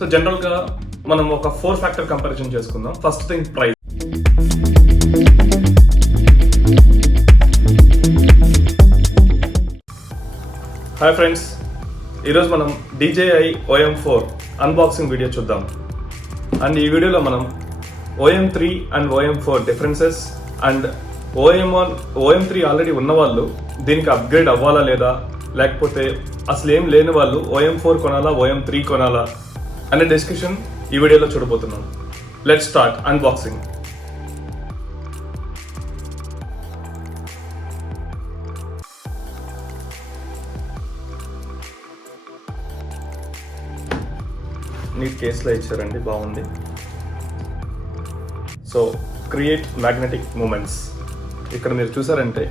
So జనరల్గా మనం ఒక 4 ఫ్యాక్టర్ కంపారిజన్ చేసుకుందాం. First thing price. Hi friends, ఈరోజు మనం DJI OM4 అన్బాక్సింగ్ వీడియో చూద్దాం. అండ్ ఈ వీడియోలో మనం OM3 and OM4 differences and OM3 already ఉన్న వాళ్ళు దీనికి అప్గ్రేడ్ అవ్వాలా లేదా, లేకపోతే అసలు ఏం లేని వాళ్ళు OM4 కొనాలా OM3 కొనాలా అనే డిస్కషన్ ఈ వీడియోలో చూడబోతున్నాం. Let's start unboxing. నీట్ కేసులో ఇచ్చారండి, బాగుంది. సో క్రియేట్ మ్యాగ్నెటిక్ మూమెంట్స్, ఇక్కడ మీరు చూసారంటే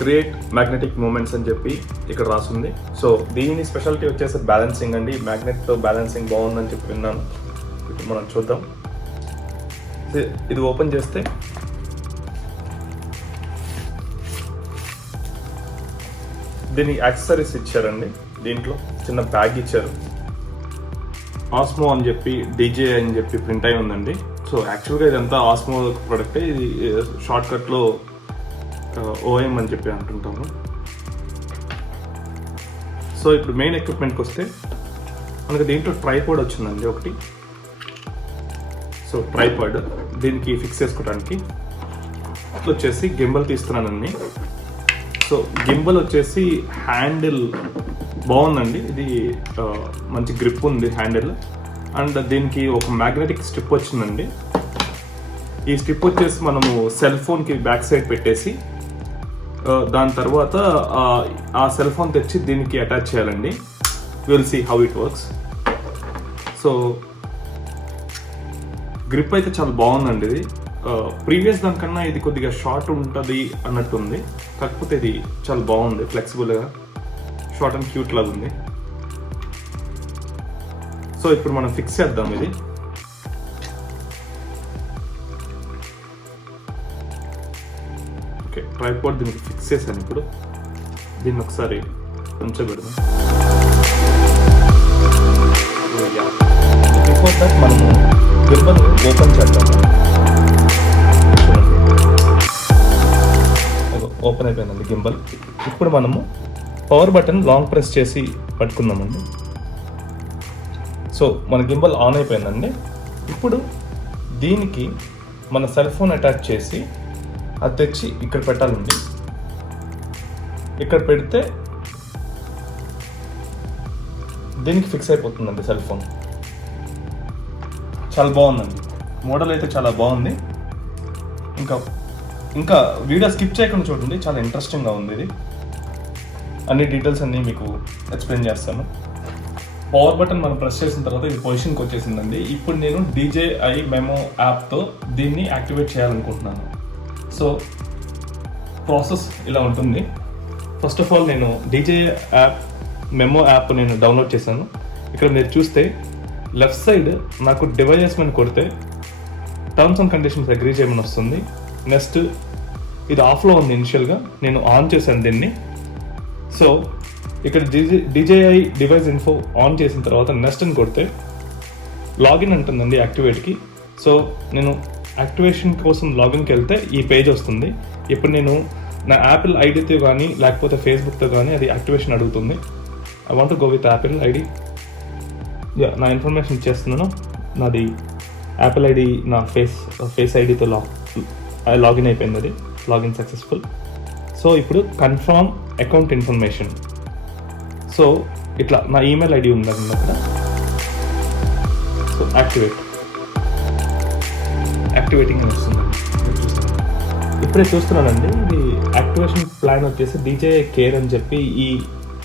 క్రియేట్ మ్యాగ్నెటిక్ మూమెంట్స్ అని చెప్పి ఇక్కడ రాసింది. సో దీని స్పెషాలిటీ వచ్చేసి బ్యాలెన్సింగ్ అండి. మ్యాగ్నెట్తో బ్యాలెన్సింగ్ బాగుందని చెప్పి విన్నాను. ఇప్పుడు మనం చూద్దాం. ఇది ఓపెన్ చేస్తే దీనికి యాక్సెసరీస్ ఇచ్చారండి. దీంట్లో చిన్న బ్యాగ్ ఇచ్చారు. ఆస్మో అని చెప్పి DJI అని చెప్పి ప్రింట్ అయి ఉందండి. సో యాక్చువల్గా ఇదంతా ఆస్మో ప్రొడక్టే. ఇది షార్ట్ కట్లో OM అని చెప్పి అంటుంటాము. సో ఇప్పుడు మెయిన్ ఎక్విప్మెంట్కి వస్తే మనకు దీంట్లో ట్రైపాడ్ వచ్చిందండి ఒకటి. సో ట్రైపాడ్ దీనికి ఫిక్స్ చేసుకోవడానికి వచ్చేసి గింబల్ తీస్తున్నానండి. సో గింబల్ వచ్చేసి హ్యాండిల్ బాగుందండి. ఇది మంచి గ్రిప్ ఉంది హ్యాండిల్. అండ్ దీనికి ఒక మ్యాగ్నెటిక్ స్ట్రిప్ వచ్చిందండి. ఈ స్ట్రిప్ వచ్చేసి మనము సెల్ ఫోన్కి బ్యాక్ సైడ్ పెట్టేసి దాని తర్వాత ఆ సెల్ ఫోన్ తెచ్చి దీనికి అటాచ్ చేయాలండి. Will see how it works. So grip అయితే చాలా బాగుందండి. ఇది ప్రీవియస్ దానికన్నా ఇది కొద్దిగా షార్ట్ ఉంటుంది అన్నట్టుంది. కాకపోతే ఇది చాలా బాగుంది, ఫ్లెక్సిబుల్గా షార్ట్ అండ్ క్యూట్ లాగా ఉంది. సో ఇప్పుడు మనం ఫిక్స్ చేద్దాం ఇది. ఓకే, ట్రైపాడ్ దీనికి ఫిక్స్ చేశాను. ఇప్పుడు దీన్ని ఒకసారి ఉంచబెడదాం. బిఫోర్ దట్ మనము గింబల్ ఓపెన్ చేద్దాము. ఓపెన్ అయిపోయిందండి గింబల్. ఇప్పుడు మనము పవర్ బటన్ లాంగ్ ప్రెస్ చేసి పట్టుకుందామండి. సో మన గింబల్ ఆన్ అయిపోయిందండి. ఇప్పుడు దీనికి మన సెల్ ఫోన్ అటాచ్ చేసి అది తెచ్చి ఇక్కడ పెట్టాలండి. ఇక్కడ పెడితే దీనికి ఫిక్స్ అయిపోతుందండి సెల్ ఫోన్. చాలా బాగుందండి, మోడల్ అయితే చాలా బాగుంది. ఇంకా వీడియో స్కిప్ చేయకుండా చూడండి, చాలా ఇంట్రెస్టింగ్గా ఉంది. ఇది అన్ని డీటెయిల్స్ అన్నీ మీకు ఎక్స్ప్లెయిన్ చేస్తాను. పవర్ బటన్ మనం ప్రెస్ చేసిన తర్వాత ఇది పొజిషన్కి వచ్చేసిందండి. ఇప్పుడు నేను DJI మెమో యాప్తో దీన్ని యాక్టివేట్ చేయాలనుకుంటున్నాను. సో ప్రాసెస్ ఇలా ఉంటుంది. ఫస్ట్ ఆఫ్ ఆల్ నేను DJI మెమో యాప్ నేను డౌన్లోడ్ చేశాను. ఇక్కడ మీరు చూస్తే లెఫ్ట్ సైడ్ నాకు డివైజెస్ మీద కొడితే టర్మ్స్ అండ్ కండిషన్స్ అగ్రీ చేయమని వస్తుంది. నెక్స్ట్ ఇది ఆఫ్లో ఉంది ఇనిషియల్గా, నేను ఆన్ చేశాను దీన్ని. సో ఇక్కడ DJI డివైస్ ఇన్ఫో ఆన్ చేసిన తర్వాత నెక్స్ట్ అని కొడితే లాగిన్ అంటుందండి యాక్టివేట్కి. సో నేను యాక్టివేషన్ కోసం లాగిన్కి వెళ్తే ఈ పేజ్ వస్తుంది. ఇప్పుడు నేను నా యాపిల్ ఐడితో కానీ లేకపోతే ఫేస్బుక్తో కానీ అది యాక్టివేషన్ అడుగుతుంది. I want to go with Apple ID. నా ఇన్ఫర్మేషన్ ఇచ్చేస్తున్నాను. నాది యాపిల్ ఐడి, నా ఫేస్ ఐడితో లాగిన్ అయిపోయింది. అది లాగిన్ సక్సెస్ఫుల్. సో ఇప్పుడు కన్ఫర్మ్ అకౌంట్ ఇన్ఫర్మేషన్. సో ఇట్లా నా ఈమెయిల్ ఐడి ఉందండి అక్కడ. సో యాక్టివేటింగ్ అని వస్తుందండి. ఇప్పుడే చూస్తున్నానండి. ఇది యాక్టివేషన్ ప్లాన్ వచ్చేసి DJI కేర్ అని చెప్పి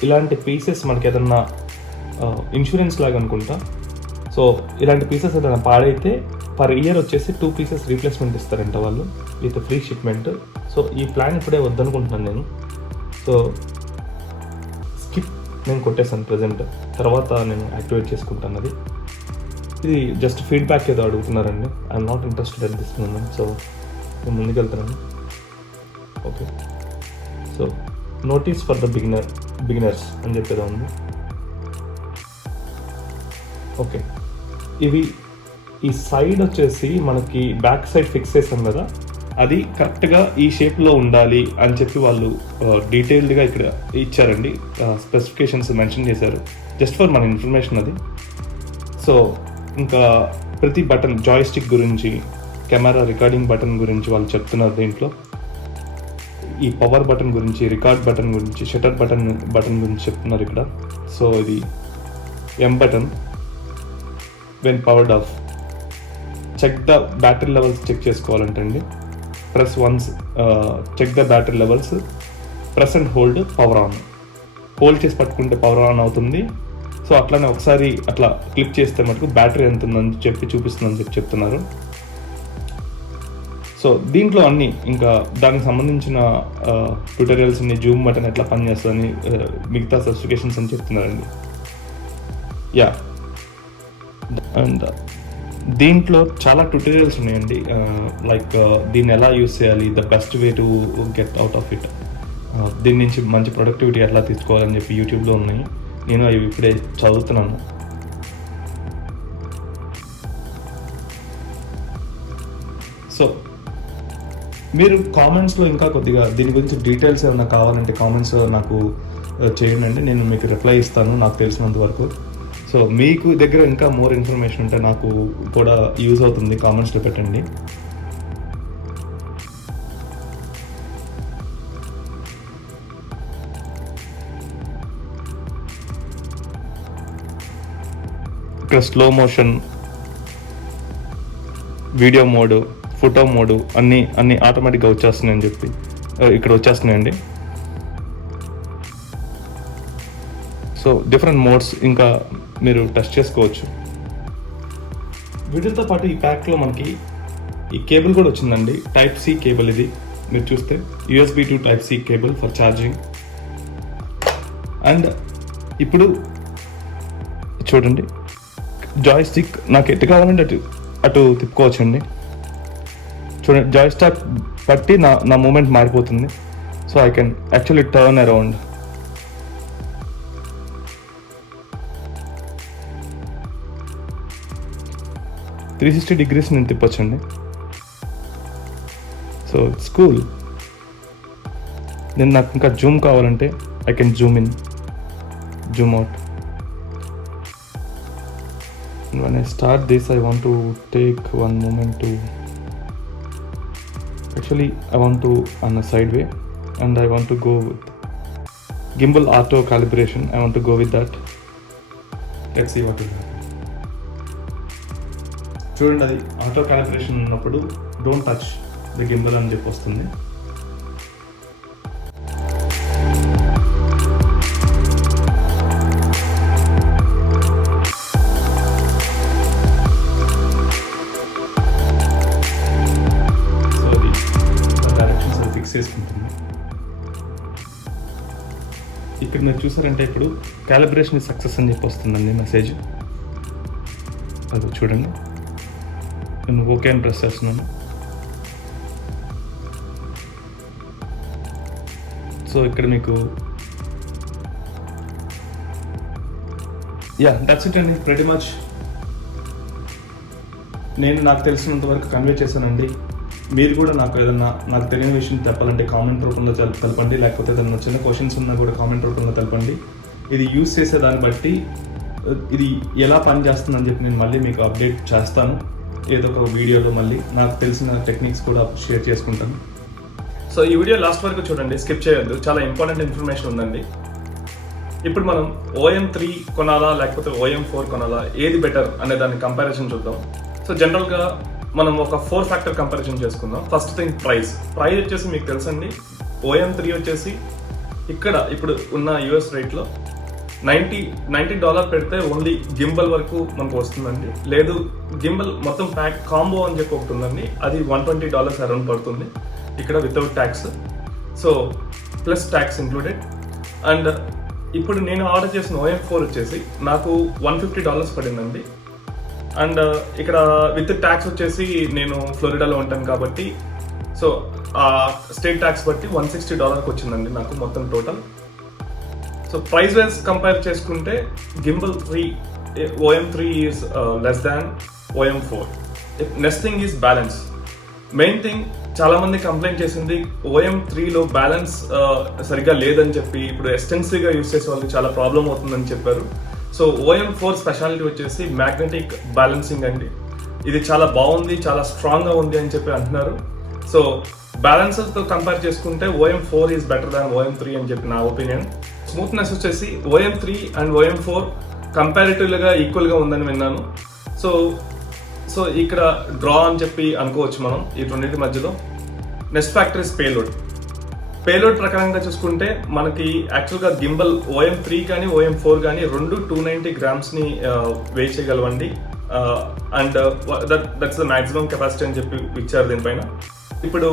ఇలాంటి పీసెస్ మనకి ఏదన్నా ఇన్సూరెన్స్ లాగా అనుకుంటా. సో ఇలాంటి పీసెస్ ఏదైనా పాడైతే పర్ ఇయర్ వచ్చేసి 2 పీసెస్ రీప్లేస్మెంట్ ఇస్తారంట వాళ్ళు విత్ ఫ్రీ షిప్మెంట్. సో ఈ ప్లాన్ ఇప్పుడే వద్దనుకుంటున్నాను నేను. సో స్కిప్ నేను కొట్టేసాను ప్రజెంట్. తర్వాత నేను యాక్టివేట్ చేసుకుంటాను. అది ఇది జస్ట్ ఫీడ్బ్యాక్ ఏదో అడుగుతున్నారండి. I'm not interested at this moment. So నేను ముందుకెళ్తున్నాను. Okay, so notice for the beginners అని చెప్పేదా ఉంది. ఓకే, ఇవి ఈ సైడ్ వచ్చేసి మనకి బ్యాక్ సైడ్ ఫిక్స్ చేసాం కదా, అది కరెక్ట్గా ఈ షేప్లో ఉండాలి అని చెప్పి వాళ్ళు డీటెయిల్డ్గా ఇక్కడ ఇచ్చారండి. స్పెసిఫికేషన్స్ మెన్షన్ చేశారు, జస్ట్ ఫర్ మన ఇన్ఫర్మేషన్ అది. సో ఇంకా ప్రతి బటన్, జాయ్స్టిక్ గురించి, కెమెరా రికార్డింగ్ బటన్ గురించి వాళ్ళు చెప్తున్నారు దీంట్లో. ఈ పవర్ బటన్ గురించి, రికార్డ్ బటన్ గురించి, షటర్ బటన్ గురించి చెప్తున్నారు ఇక్కడ. సో ఇది M button, when powered off. Check the battery levels check చేసుకోవాలంటే అండి, press once check the battery levels, press and hold power on. Hold చేసి పట్టుకుంటే పవర్ ఆన్ అవుతుంది. సో అట్లానే ఒకసారి అట్లా క్లిక్ చేస్తే మటుకు బ్యాటరీ ఎంత ఉందని చెప్పి చూపిస్తుందని చెప్తున్నారు. సో దీంట్లో అన్ని ఇంకా దానికి సంబంధించిన ట్యూటోరియల్స్ అన్ని, జూమ్ బటన్ ఎట్లా పనిచేస్తుందని, మిగతా స్పెసిఫికేషన్స్ అని చెప్తున్నారండి. యా, అండ్ దీంట్లో చాలా ట్యూటోరియల్స్ ఉన్నాయండి. లైక్ దీన్ని ఎలా యూస్ చేయాలి, the best way to get out of it, దీని నుంచి మంచి ప్రొడక్టివిటీ ఎట్లా తీసుకోవాలని చెప్పి యూట్యూబ్లో ఉన్నాయి. నేను అవి ఇప్పుడే చదువుతున్నాను. సో మీరు కామెంట్స్లో ఇంకా కొద్దిగా దీని గురించి డీటెయిల్స్ ఏమైనా కావాలంటే కామెంట్స్ నాకు చేయండి, నేను మీకు రిప్లై ఇస్తాను నాకు తెలిసినంత వరకు. సో మీకు దగ్గర ఇంకా మోర్ ఇన్ఫర్మేషన్ ఉంటే నాకు కూడా యూజ్ అవుతుంది, కామెంట్స్లో పెట్టండి. ఇక్కడ slow motion, video mode, photo mode అన్నీ ఆటోమేటిక్గా వచ్చేస్తున్నాయని చెప్పి ఇక్కడ వచ్చేస్తున్నాయండి. సో డిఫరెంట్ మోడ్స్ ఇంకా మీరు టెస్ట్ చేసుకోవచ్చు. వీటితో పాటు ఈ ప్యాక్లో మనకి ఈ కేబుల్ కూడా వచ్చిందండి, టైప్ సి కేబుల్. ఇది మీరు చూస్తే USB to type C cable for charging. And ఇప్పుడు చూడండి, జాయ్స్టిక్ నాకు ఎటు కావాలంటే అటు తిప్పుకోవచ్చండి. చూడండి, జాయ్స్టిక్ బట్టి నా మూమెంట్ మారిపోతుంది. So I can actually turn around. Three 360 degrees నేను తిప్పొచ్చండి. So it's cool. నేను నాకు ఇంకా జూమ్ కావాలంటే I can Zoom in, Zoom out. When I start this, I want to take one moment to, actually I want to on a side way, and I want to go with gimbal auto calibration. I want to go with that. Let's see what will happen. చూడండి, అది auto calibration ఉన్నప్పుడు don't touch the gimbal అని చెప్పి వస్తుంది. చేసుకుంటుంది. ఇక్కడ మీరు చూసారంటే ఇప్పుడు క్యాలిబ్రేషన్ సక్సెస్ అని చెప్పి వస్తుందండి మెసేజ్. అది చూడండి, నేను ఓకే అని ప్రెస్ చేస్తున్నాను. సో ఇక్కడ మీకు దట్స్ ఇట్ అండి, ప్రెటీ మచ్ నేను నాకు తెలిసినంత వరకు కన్వే చేశానండి. మీరు కూడా నాకు ఏదన్నా నాకు తెలియని విషయం చెప్పాలంటే కామెంట్ రూపంలో తెలపండి, లేకపోతే ఏదైనా చిన్న క్వశ్చన్స్ ఉన్నా కూడా కామెంట్ రూపంలో తెలపండి. ఇది యూజ్ చేసే దాన్ని బట్టి ఇది ఎలా పని చేస్తుందని చెప్పి నేను మళ్ళీ మీకు అప్డేట్ చేస్తాను ఏదో ఒక వీడియోలో. మళ్ళీ నాకు తెలిసిన టెక్నిక్స్ కూడా షేర్ చేసుకుంటాను. సో ఈ వీడియో లాస్ట్ వరకు చూడండి, స్కిప్ చేయొద్దు, చాలా ఇంపార్టెంట్ ఇన్ఫర్మేషన్ ఉందండి. ఇప్పుడు మనం OM3 కొనాలా లేకపోతే OM4 కొనాలా, ఏది బెటర్ అనే దాన్ని కంపారిజన్ చూద్దాం. సో జనరల్గా మనం ఒక 4 ఫ్యాక్టర్ కంపారిజన్ చేసుకుందాం. ఫస్ట్ థింగ్ ప్రైస్ వచ్చేసి మీకు తెలుసండి, OM3 వచ్చేసి ఇక్కడ ఇప్పుడు ఉన్న US రేట్లో $90 పెడితే ఓన్లీ గింబల్ వరకు మనకు వస్తుందండి. లేదు గింబల్ మొత్తం ప్యాక్ కాంబో అని చెప్పి ఒకటి ఉందండి, అది $120 అరౌండ్ పడుతుంది ఇక్కడ without tax. So plus tax included. And ఇప్పుడు నేను ఆర్డర్ చేసిన OM4 వచ్చేసి నాకు $150 పడిందండి. అండ్ ఇక్కడ విత్ ట్యాక్స్ వచ్చేసి నేను ఫ్లోరిడాలో ఉంటాను కాబట్టి సో ఆ స్టేట్ ట్యాక్స్ బట్టి $160 వచ్చిందండి నాకు మొత్తం total. So price wise compare చేసుకుంటే gimbal 3 OM3 is less than OM4. Next thing is balance. Main thing చాలా మంది కంప్లైంట్ చేసింది OM3లో బ్యాలెన్స్ సరిగ్గా లేదని చెప్పి ఇప్పుడు ఎక్స్టెన్సివ్గా యూస్ చేసే వాళ్ళకి చాలా ప్రాబ్లం అవుతుందని చెప్పారు. సో OM4 స్పెషాలిటీ వచ్చేసి మ్యాగ్నెటిక్ బ్యాలెన్సింగ్ అండి. ఇది చాలా బాగుంది, చాలా స్ట్రాంగ్గా ఉంది అని చెప్పి అంటున్నారు. సో బ్యాలెన్సర్తో కంపేర్ చేసుకుంటే OM4 is better than OM3 అని చెప్పి నా ఒపీనియన్. స్మూత్నెస్ వచ్చేసి OM3 అండ్ OM4 కంపారిటివ్గా ఈక్వల్గా ఉందని విన్నాను. సో ఇక్కడ డ్రా అని చెప్పి అనుకోవచ్చు మనం ఈ రెండింటి మధ్యలో. నెక్స్ట్ ఫ్యాక్టర్ ఇస్ పేలోడ్ ప్రకారంగా చూసుకుంటే మనకి యాక్చువల్గా గింబల్ OM3 కానీ OM4 కానీ రెండు 290 గ్రామ్స్ని వెయిట్ చేయగలవండి. And that's the maximum capacity అని చెప్పి ఇచ్చారు దీనిపైన. ఇప్పుడు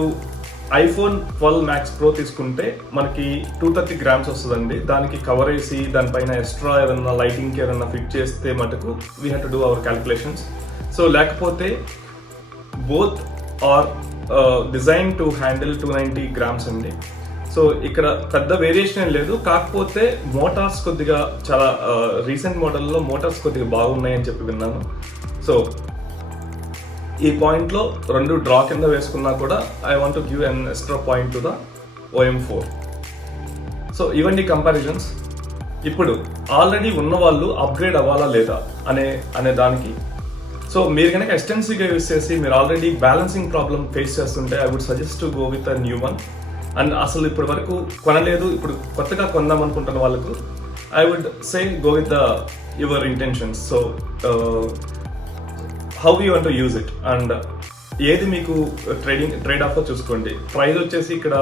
iPhone 12 Max Pro తీసుకుంటే మనకి 230 గ్రామ్స్ వస్తుందండి. దానికి కవర్ వేసి దానిపైన ఎక్స్ట్రా ఏదన్నా లైటింగ్కి ఏదన్నా ఫిట్ చేస్తే మటుకు we have to do our calculations. So లేకపోతే both are design to handle 290 grams అండి. సో ఇక్కడ పెద్ద వేరియేషన్ ఏం లేదు, కాకపోతే మోటార్స్ కొద్దిగా చాలా రీసెంట్ మోడల్లో మోటార్స్ కొద్దిగా బాగున్నాయని చెప్పి విన్నాను. సో ఈ పాయింట్లో రెండు డ్రా కింద వేసుకున్నా కూడా I want to give an extra point to the OM4. So ఇవన్నీ కంపారిజన్స్. ఇప్పుడు ఆల్రెడీ ఉన్న వాళ్ళు అప్గ్రేడ్ అవ్వాలా లేదా అనే దానికి. సో మీరు కనుక ఎక్స్టెన్సివ్గా యూస్ చేసి మీరు ఆల్రెడీ బ్యాలెన్సింగ్ ప్రాబ్లమ్ ఫేస్ చేస్తుంటే I would suggest to go with a new one. And అసలు ఇప్పటి వరకు కొనలేదు, ఇప్పుడు కొత్తగా కొందాం అనుకుంటున్న వాళ్ళకు I would say go with your intentions. So how you want to use it and ఏది మీకు ట్రేడ్ ఆఫ్ చూసుకోండి. ప్రైస్ వచ్చేసి ఇక్కడ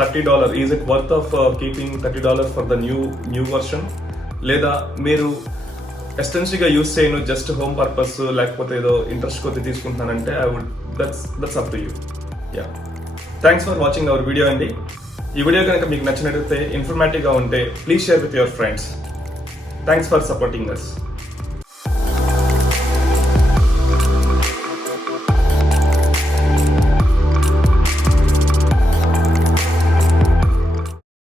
$30. Is it worth of keeping $30 for the new version, లేదా మీరు ఎక్స్టెన్సివ్గా యూస్ చేయను జస్ట్ హోమ్ పర్పస్ లేకపోతే ఏదో ఇంట్రెస్ట్ కొద్ది తీసుకుంటున్నానంటే I would that's up to you. Yeah, thanks for watching our video అండి. ఈ వీడియో కనుక మీకు నచ్చినట్లయితే ఇన్ఫర్మేటివ్గా ఉంటే please share with your friends. Thanks for supporting us.